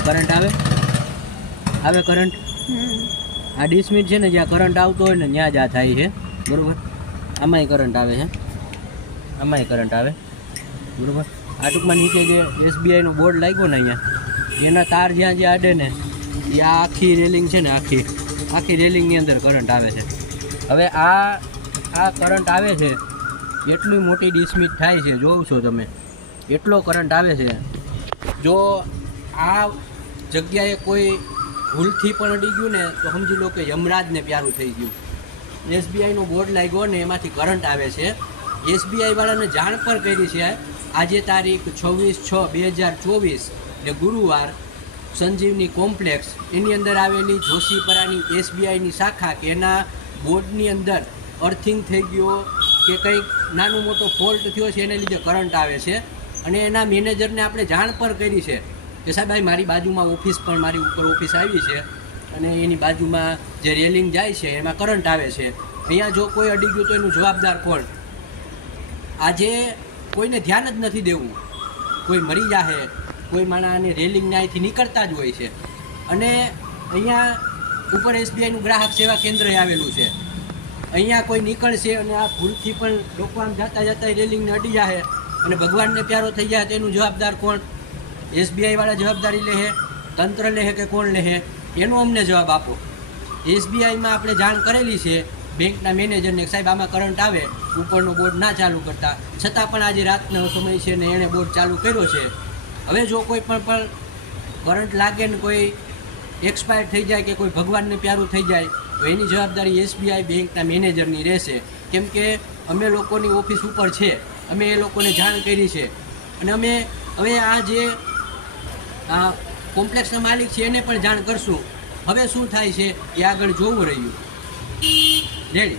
Current આવે? આવે current આ ડિસમિટ છે ને, જ્યાં કરંટ આવતો હોય ને, ત્યાં જ આ થાય છે. બરાબર? આમાંય કરંટ આવે છે. આમાંય કરંટ આવે. બરાબર? આ ટૂંકમાં નીચે જે એસબીઆઈનો બોર્ડ લાગ્યો ને અહીંયા એના તાર જ્યાં જ્યાં આડે ને, એ આખી રેલિંગ છે ને, આખી. આખી રેલિંગની અંદર કરંટ આવે છે. હવે આ આ કરંટ આવે છે, એટલી મોટી ડિસમિટ થાય છે જોઉં છો તમે. એટલો કરંટ આવે છે. જો આ જગ્યાએ કોઈ ભૂલથી પણ અડી ગયું ને, તો સમજી લો કે યમરાજને પ્યારું થઈ ગયું. એસબીઆઈનો બોર્ડ લાગ્યો ને, એમાંથી કરંટ આવે છે. એસબીઆઈ વાળાને જાણ પણ કરી છે. આજે તારીખ છવ્વીસ છ બે હજાર ચોવીસ ને ગુરુવાર સંજીવની કોમ્પ્લેક્સ, એની અંદર આવેલી જોશીપરાની એસબીઆઈની શાખા કે એના બોર્ડની અંદર અર્થિંગ થઈ ગયો કે કંઈક નાનો મોટો ફોલ્ટ થયો છે, એને લીધે કરંટ આવે છે. અને એના મેનેજરને આપણે જાણ પણ કરી છે. કે સાહેબ ભાઈ મારી બાજુમાં ઓફિસ પણ મારી ઉપર ઓફિસ આવી છે અને એની બાજુમાં જે રેલિંગ જાય છે, એમાં કરંટ આવે છે. અહીંયા જો કોઈ અડી ગયું તો એનું જવાબદાર કોણ? આજે કોઈને ધ્યાન જ નથી દેવું. કોઈ મરી જાહે, કોઈ માણા આને રેલિંગને અહીંથી નીકળતા જ હોય છે. અને અહીંયા ઉપર એસબીઆઈનું ગ્રાહક સેવા કેન્દ્ર આવેલું છે. અહીંયા કોઈ નીકળશે અને આ ભૂલથી પણ લોકો આમ જતા જતા રેલિંગને અડી જાહે અને ભગવાનને પ્યારો થઈ જાય તો એનું જવાબદાર કોણ? એસબીઆઈ વાળા જવાબદારી લે તંત્ર લેહે કે કોણ લે એનો અમને જવાબ આપો. એસબીઆઈમાં આપણે જાણ કરેલી છે, બેંકના મેનેજરને સાહેબ, આમાં કરંટ આવે, ઉપરનો બોર્ડ ના ચાલુ કરતા. છતાં પણ આજે રાતનો સમય છે ને એણે બોર્ડ ચાલુ કર્યો છે. હવે જો કોઈ પણ પણ કરંટ લાગે ને કોઈ એક્સપાયર થઈ જાય કે કોઈ ભગવાનને પ્યારું થઈ જાય, તો એની જવાબદારી એસબીઆઈ બેંકના મેનેજરની રહેશે. કેમ કે અમે લોકોની ઓફિસ ઉપર છે, અમે એ લોકોને જાણ કરી છે. અને અમે, હવે આ જે કોમ્પ્લેક્સના માલિક છે, એને પણ જાણ કરશું. હવે શું થાય છે, એ આગળ જોવું રહ્યું. રેડી